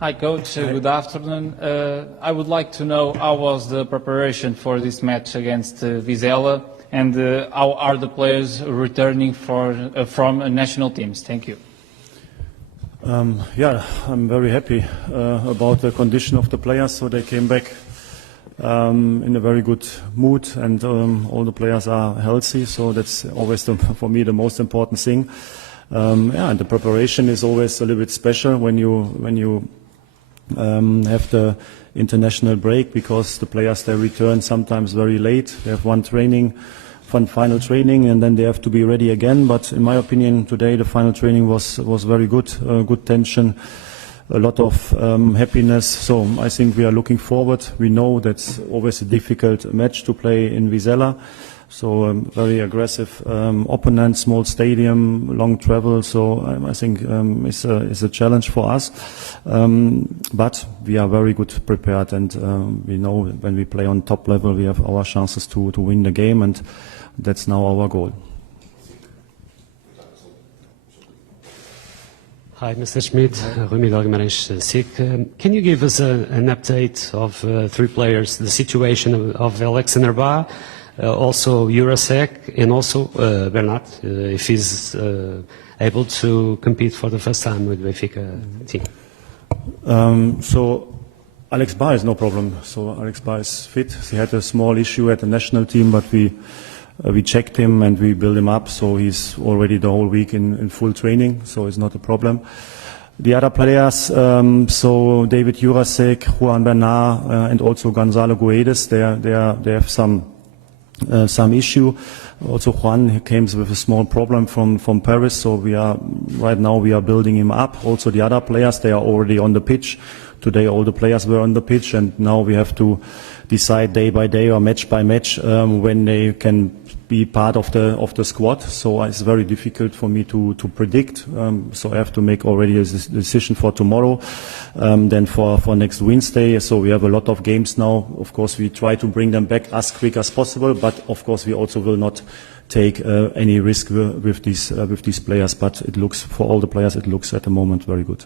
Hi, Coach. Good afternoon. I would like to know how was the preparation for this match against VIZELA, and how are the players returning from national teams? Thank you. Yeah, I'm very happy about the condition of the players. So they came back in a very good mood, and all the players are healthy. So that's always, for me, the most important thing. And the preparation is always a little bit special when you have the international break, because the players, they return sometimes very late. They have one final training, and then they have to be ready again. But in my opinion, today the final training was very good, good tension, a lot of happiness. So I think we are looking forward. We know that's always a difficult match to play in VIZELA. So very aggressive opponent, small stadium, long travel. So I think it's a challenge for us. But we are very good prepared, and we know when we play on top level, we have our chances to win the game, and that's now our goal. Hi, Mr. Schmidt, Rui Miguel Guimarães, SIC. Can you give us an update of three players, the situation of Alexander Ba, also Jurasek, and also Bernat, if he's able to compete for the first time with Benfica team? So Alex Ba is no problem. So Alex Ba is fit. He had a small issue at the national team, but we checked him and we built him up. So he's already the whole week in full training. So it's not a problem. The other players, so David Jurasek, Juan Bernat, and also Gonzalo Guedes, they have some issue. Also Juan came with a small problem from Paris, so right now we are building him up. Also the other players, they are already on the pitch. Today all the players were on the pitch, and now we have to decide day by day or match by match when they can be part of the squad. So it's very difficult for me to predict. So I have to make already a decision for tomorrow, then for next Wednesday. So we have a lot of games now. Of course, we try to bring them back as quick as possible, but of course we also will not take any risk with these players. But it looks, for all the players, it looks at the moment very good.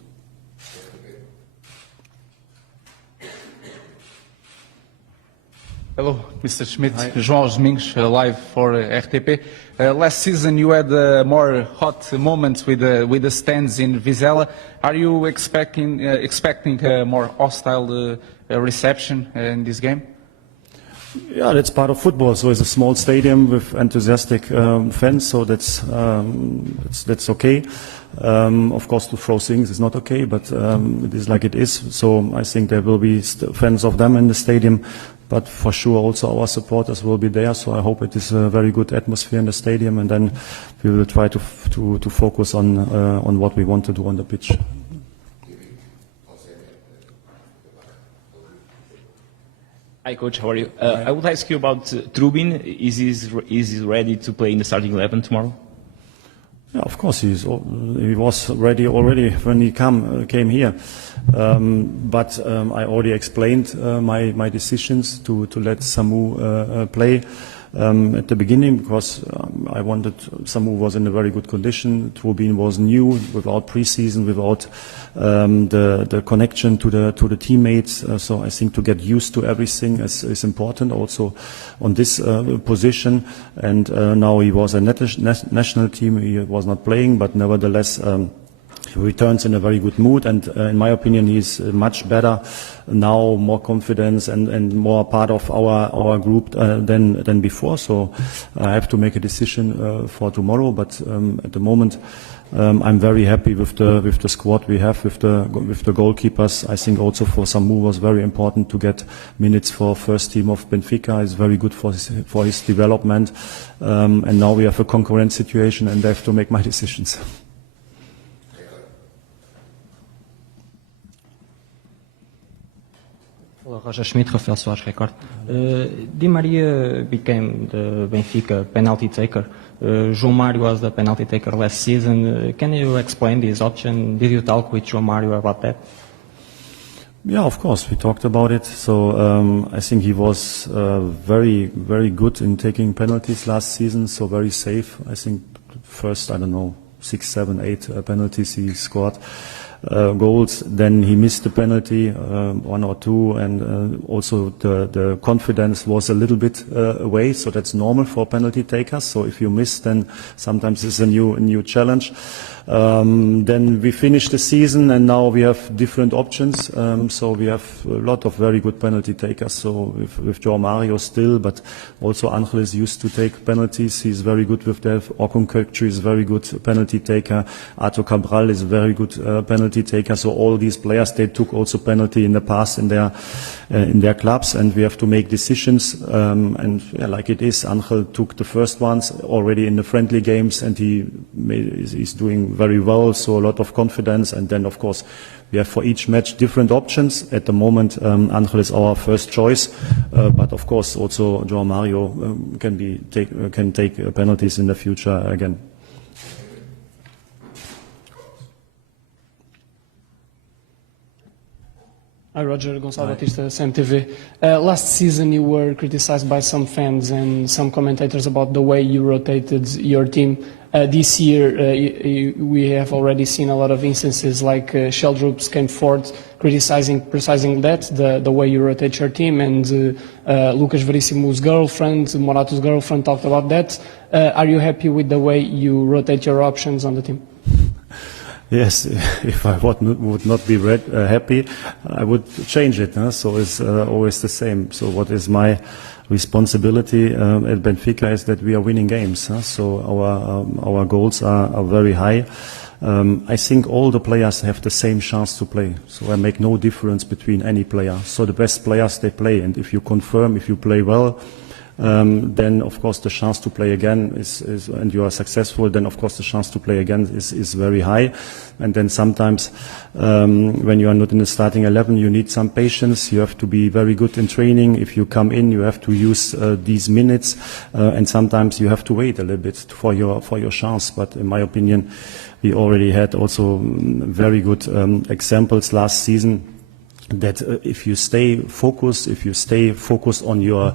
Hello, Mr. Schmidt. João Domingos, live for RTP. Last season you had more hot moments with the stands in VIZELA. Are you expecting a more hostile reception in this game? Yeah, that's part of football. So it's a small stadium with enthusiastic fans, so that's okay. Of course, to throw things is not okay, but it is like it is. So I think there will be fans of them in the stadium, but for sure also our supporters will be there. So I hope it is a very good atmosphere in the stadium, and then we will try to focus on what we want to do on the pitch. Hi, Coach. How are you? I would ask you about Trubin. Is he ready to play in the starting 11 tomorrow? Yeah, of course he was ready already when he came here. But I already explained my decisions to let Samu play at the beginning, because I wanted, Samu was in a very good condition. Trubin was new, without preseason, without the connection to the teammates. So I think to get used to everything is important also on this position. And now he was a national team. He was not playing, but nevertheless he returns in a very good mood. And in my opinion, he's much better now, more confidence and more part of our group than before. So I have to make a decision for tomorrow. But at the moment, I'm very happy with the squad we have, with the goalkeepers. I think also for Samu was very important to get minutes for first team of Benfica. It's very good for his development. And now we have a concurrent situation, and I have to make my decisions. Hello, Roger Schmidt, Rafael Soares, Record. Di Maria became the Benfica penalty taker. João Mário was the penalty taker last season. Can you explain this option? Did you talk with João Mário about that? Yeah, of course, we talked about it. So I think he was very, very good in taking penalties last season, so very safe. I think first, I don't know, 6, 7, 8 penalties he scored. goals. Then he missed the penalty, 1 or 2, and also the confidence was a little bit away. So that's normal for penalty takers. So if you miss, then sometimes it's a new challenge. Then we finished the season, and now we have different options. So we have a lot of very good penalty takers. So with João Mario still, but also Angel is used to take penalties. He's very good with that. Okun Kökçü is a very good penalty taker. Arthur Cabral is a very good penalty taker. So all these players, they took also penalty in the past in their clubs, and we have to make decisions. And like it is, Angel took the first ones already in the friendly games, and he's doing very well, so a lot of confidence. And then, of course, we have for each match different options. At the moment, Angel is our first choice, but of course, also João Mario can take penalties in the future again. Hi, Roger Gonçalo Batista, CMTV. Last season you were criticized by some fans and some commentators about the way you rotated your team. This year we have already seen a lot of instances like Sheldrups came forward criticizing that, the way you rotate your team, and Lucas Verissimo's girlfriend, Morato's girlfriend, talked about that. Are you happy with the way you rotate your options on the team? Yes, if I would not be happy, I would change it. So it's always the same. So what is my responsibility at Benfica is that we are winning games. So our goals are very high. I think all the players have the same chance to play. So I make no difference between any player. So the best players, they play. And if you confirm, if you play well, then of course the chance to play again is and you are successful, then of course the chance to play again is very high. And then sometimes when you are not in the starting 11, you need some patience. You have to be very good in training. If you come in, you have to use these minutes, and sometimes you have to wait a little bit for your chance. But in my opinion, we already had also very good examples last season that if you stay focused on your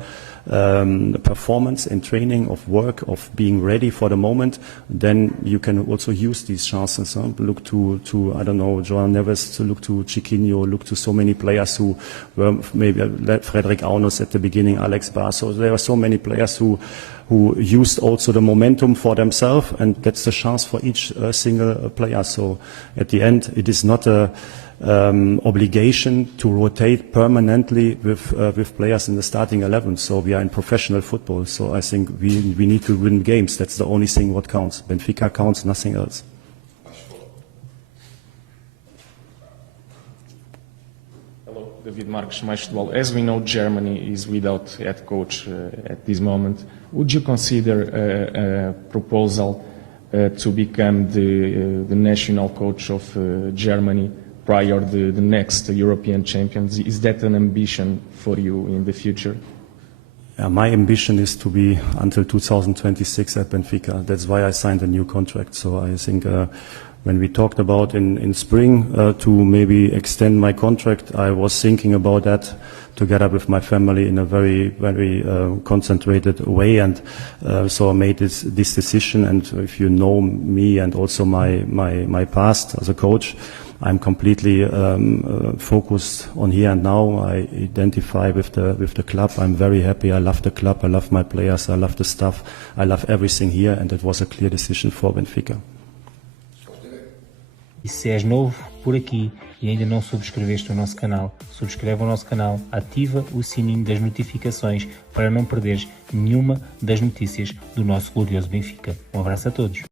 performance in training, of work, of being ready for the moment, then you can also use these chances. Look to I don't know, João Neves, look to Chiquinho, look to so many players who were maybe Frederic Aunos at the beginning, Alex Bar. So there are so many players who used also the momentum for themselves, and that's the chance for each single player. So at the end, it is not a obligation to rotate permanently with players in the starting 11. So we are in professional football. So I think we need to win games. That's the only thing what counts. Benfica counts, nothing else. Hello, David Marques, Mais Futebol. As we know, Germany is without head coach at this moment. Would you consider a proposal to become the national coach of Germany prior to the next European champions? Is that an ambition for you in the future? My ambition is to be until 2026 at Benfica. That's why I signed a new contract. So I think when we talked about in spring to maybe extend my contract, I was thinking about that together with my family in a very, very concentrated way, and so I made this decision. And if you know me and also my past as a coach, I'm completely focused on here and now. I identify with the club. I'm very happy. I love the club. I love my players. I love the staff. I love everything here, and it was a clear decision for Benfica. E se és novo por aqui e ainda não subscreveste o nosso canal, subscreve o nosso canal, ativa o sininho das notificações para não perderes nenhuma das notícias do nosso glorioso Benfica. Um abraço a todos.